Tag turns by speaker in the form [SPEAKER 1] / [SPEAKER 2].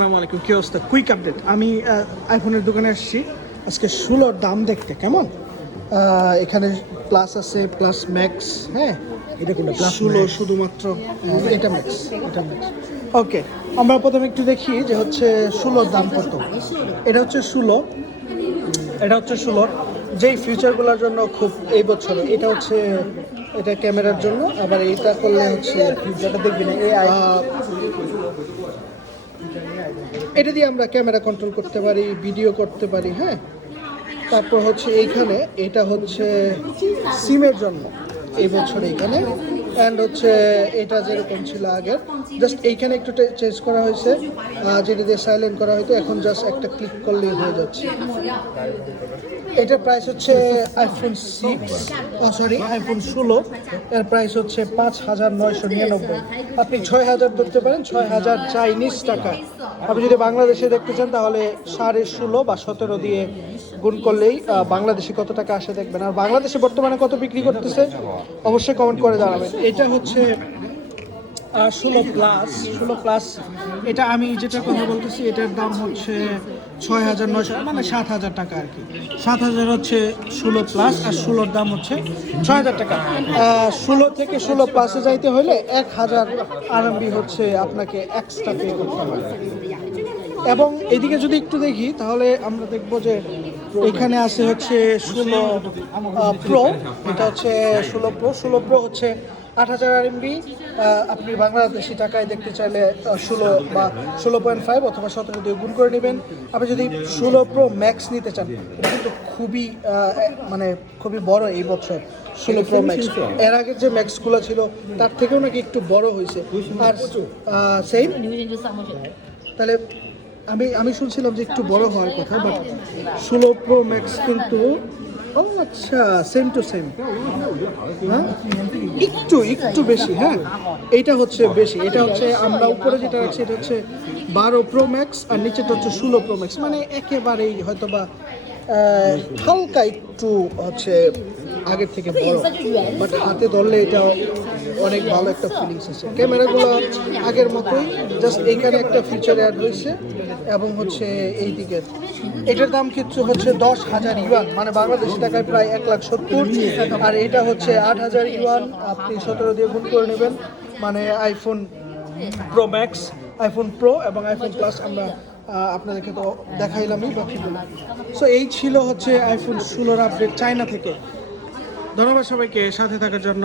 [SPEAKER 1] আসসালামু আলাইকুম কি অবস্থা? কুইক আপডেট আমি আইফোনের দোকানে আসছি। আজকে ষোলোর দাম দেখতে কেমন? এখানে প্লাস আছে প্লাস ম্যাক্স হ্যাঁ? এটা কোনটা? প্লাস ষোলো শুধুমাত্র এটা ম্যাক্স এটা ম্যাক্স ওকে আমরা প্রথমে একটু দেখি যে হচ্ছে ষোলোর দাম কত। এটা হচ্ছে ষোলো এটা হচ্ছে ষোলোর যেই ফিউচারগুলোর জন্য খুব এই বছর এটা হচ্ছে এটা ক্যামেরার জন্য আবার এইটা করলে হচ্ছে যেটা দেখবি না এই এটা দিয়ে আমরা ক্যামেরা কন্ট্রোল করতে পারি ভিডিও করতে পারি হ্যাঁ? তারপর হচ্ছে এইখানে, এটা হচ্ছে সিমের জন্য এই বছর এইখানে। অ্যান্ড হচ্ছে এটা যেরকম ছিল আগের জাস্ট এইখানে একটু চেঞ্জ করা হয়েছে। যেটা দিয়ে সাইলেন্ট করা হয়তো, এখন জাস্ট একটা ক্লিক করলেই হয়ে যাচ্ছে। এটার প্রাইস হচ্ছে আইফোন সিক্স ও সরি আইফোন ষোলো। এর প্রাইস হচ্ছে পাঁচ হাজার নয়শো নিরানব্বই। আপনি ছয় হাজার ধরতে পারেন, ছয় হাজার চাইনিজ টাকা। আপনি যদি বাংলাদেশে দেখতে চান, তাহলে সাড়ে ষোলো বা সতেরো দিয়ে গুণ করলেই বাংলাদেশে কত টাকা আসে দেখবেন। আর বাংলাদেশে বর্তমানে কত বিক্রি করতেছে, অবশ্যই কমেন্ট করে জানাবেন। এটা হচ্ছে ষোলো প্লাস ষোলো প্লাস এটা আমি যেটা কথা বলতেছি, এটার দাম হচ্ছে ছয় হাজার নয়শো মানে সাত হাজার টাকা আর কি। সাত হাজার হচ্ছে ষোলো প্লাস আর ষোলোর দাম হচ্ছে ছয় হাজার টাকা। ষোলো থেকে ষোলো প্লাসে যাইতে হলে এক হাজার আরএমবি হচ্ছে আপনাকে এক্সট্রা পে করতে হবে। এবং এদিকে যদি একটু দেখি তাহলে আমরা দেখব যে এখানে আছে হচ্ছে ষোলো প্রো এটা হচ্ছে ষোলো প্রো ষোলো প্রো হচ্ছে আট হাজার আর এমবি আপনি বাংলাদেশি টাকায় দেখতে চাইলে ষোলো বা ষোলো পয়েন্ট ফাইভ অথবা সতেরো দিয়ে গুণ করে নেবেন। আপনি যদি ষোলো প্রো ম্যাক্স নিতে চান এটা কিন্তু খুবই মানে খুবই বড় এই বছর ষোলো প্রো ম্যাক্স এর আগের যে ম্যাক্সগুলো ছিল তার থেকেও নাকি একটু বড় হয়েছে। আর সেই তাহলে আমি আমি শুনছিলাম যে একটু বড় হওয়ার কথা বাট ষোলো প্রো ম্যাক্স কিন্তু, ও আচ্ছা সেম টু সেম হ্যাঁ? একটু একটু বেশি হ্যাঁ। এইটা হচ্ছে বেশি, এটা হচ্ছে আমরা উপরে যেটা রাখছি, এটা হচ্ছে বারো প্রো ম্যাক্স আর নিচেটা হচ্ছে ষোলো প্রো ম্যাক্স মানে একেবারেই হয়তো বা হালকা একটু হচ্ছে আগের থেকে বড় বাট হাতে ধরলে এটা অনেক ভালো একটা ফিলিংস আছে। ক্যামেরাগুলো আগের মতোই জাস্ট এইখানে একটা ফিচার অ্যাড হয়েছে, এবং হচ্ছে এই দিকে এটার দাম কিন্তু হচ্ছে দশ হাজার ইউয়ান মানে বাংলাদেশি টাকায় প্রায় এক লাখ সত্তর, আর এটা হচ্ছে আট হাজার ইউয়ান, আপনি সতেরো দিয়ে গুণ করে নেবেন। মানে iPhone pro max iPhone pro এবং আইফোন প্লাস আমরা আপনাদেরকে তো দেখাইলামই বাকি সো এই ছিল হচ্ছে আইফোন ষোলোর আপডেট চায়না থেকে। ধন্যবাদ সবাইকে, সাথে থাকার জন্য।